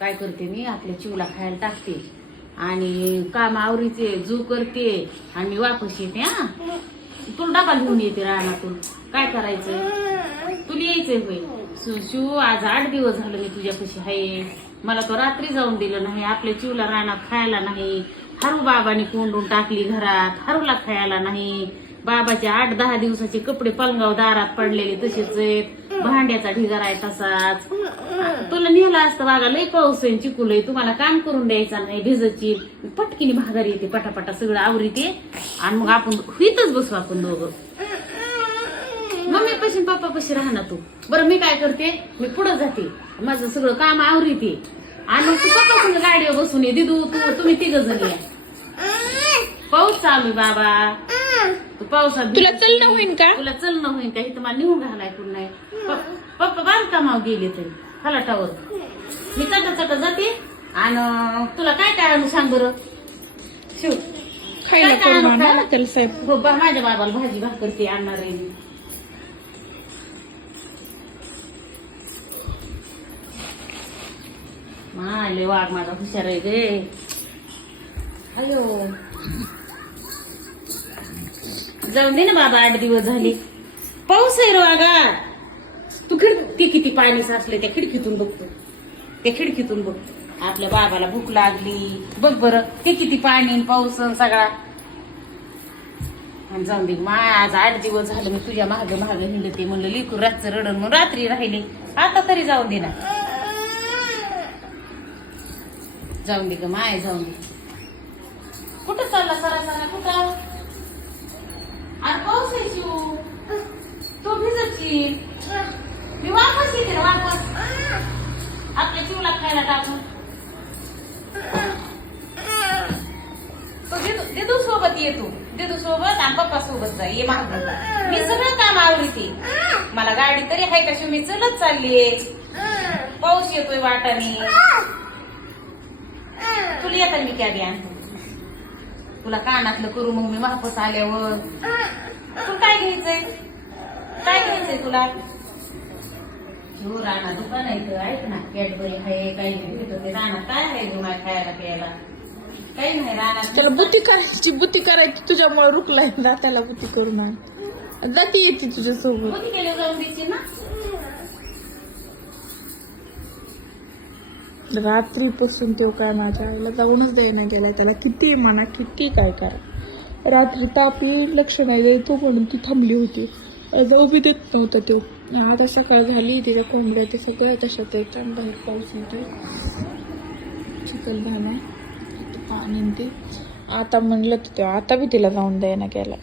काय करते मी आपल्या चिवला खायला टाकते. आणि काम आवरीचे जू करते आणि मी वापस येते हा. तुला डबा घेऊन येते रानातून. काय करायचं तुला यायचंय होय. सु- शिव आज आठ दिवस झालं मी तुझ्यापाशी आहे मला तो रात्री जाऊन दिलं नाही आपल्या चिवला रानात खायला नाही. हरू बाबाने कोंडून टाकली घरात हरूला खायला नाही. बाबाचे आठ दहा दिवसाचे कपडे पलंगाव दारात पडलेले तसेच आहेत. भांड्याचा ढिगारा आहे तसाच. तुला नेला असतं बागा लय पाऊस आहे चिकूल आहे. तुम्हाला काम करून द्यायचा नाही भिजची पटकीने भागारी येते पटापटा सगळं आवरीते. आणि मग आपण हितच बसू आपण दोघं. मम्मी पशी पप्पा पशी राहा ना तू. बरं मी काय करते? मी पुढे जाते. माझं सगळं काम आवरीते. आणि मग तू पप्पा संग गाडीवर बसून ये. दिदू तू तुम्ही तिघ जण या. पाऊस चालू बाबा. तू पावसात तुला चलणं होईन का? तुला चलणं होईन का? इथं मला निघून घालाय कोण नाही. पप्पा बांधकामावर गेले तरी. फलाटावर मी चटा चटा जाते आणि तुला काय काय आणू सांग बरं? शिव खायला काय करून आणू खायला? त्याला साहेब. हो बा माझ्या बाबाला भाजी भाकर ते आणणार आहे मी. माले वाघ माझा हुशार आहे गे. अयो. जाऊन दे ना बाबा आठ दिवस झाले. पाऊस आहे रे वागा तू खिड ते किती पाणी साचले त्या खिडकीतून बघतो. त्या खिडकीतून बघतो. आपल्या बाबाला भूक लागली. बघ बरं ते किती पाणी पाऊस आणि सगळा. आणि जाऊन दे. माय आज आठ दिवस झालं मी तुझ्या माग माग हिंडते. ते म्हणलं लिखून रातचं रडण म्हणून रात्री राहिले. आता तरी जाऊन दे ना. जाऊन दे ग माय जाऊन दे. कुठं चालला सरा सरा? कुठं? अरे पाऊस यायची तू भिजची टाकून आपल्या चिवला खायला टाकून तो देदू सोबत ये तू. दिदू सोबत आणि पप्पा सोबत जा. ये माग मी सगळं काम आवडते. मला गाडी तरी आहे कशी मी चलत चाललीये. पाऊस येतोय वाटाने. तुला येतात मी कॅबी आणतो. तुला कानातलं करू मग मी वापस आल्यावर. तू काय घ्यायचंय? काय घ्यायचंय तुला? हो राणा दुकान आहे इथं. ऐक ना कॅडबरी काही भेटत ते राणा काय आहे ग माझ्या खायला प्यायला? काही नाही त्याला बुद्धी करायची बुद्धी करायची तुझ्यामुळे रुकलाय. ना त्याला बुद्धी करून आण. जाती येते तुझ्यासोबत. मोठी केले जाऊन द्यायची ना? रात्रीपासून तो काय माझ्या आईला जाऊनच द्यायला गेलाय. त्याला किती म्हणा किती काय करा. रात्री तापी लक्ष नाही द्यायचो म्हणून ती थांबली होती. जाऊ बी देत नव्हता तो. आता सकाळ झाली तिथे कोंबड्या ते सगळं तशात येतात आणि बाहेर पाऊस येतोय चिखल पाणी ते आता म्हणलं तर आता बी तिला जाऊन द्यायला गेला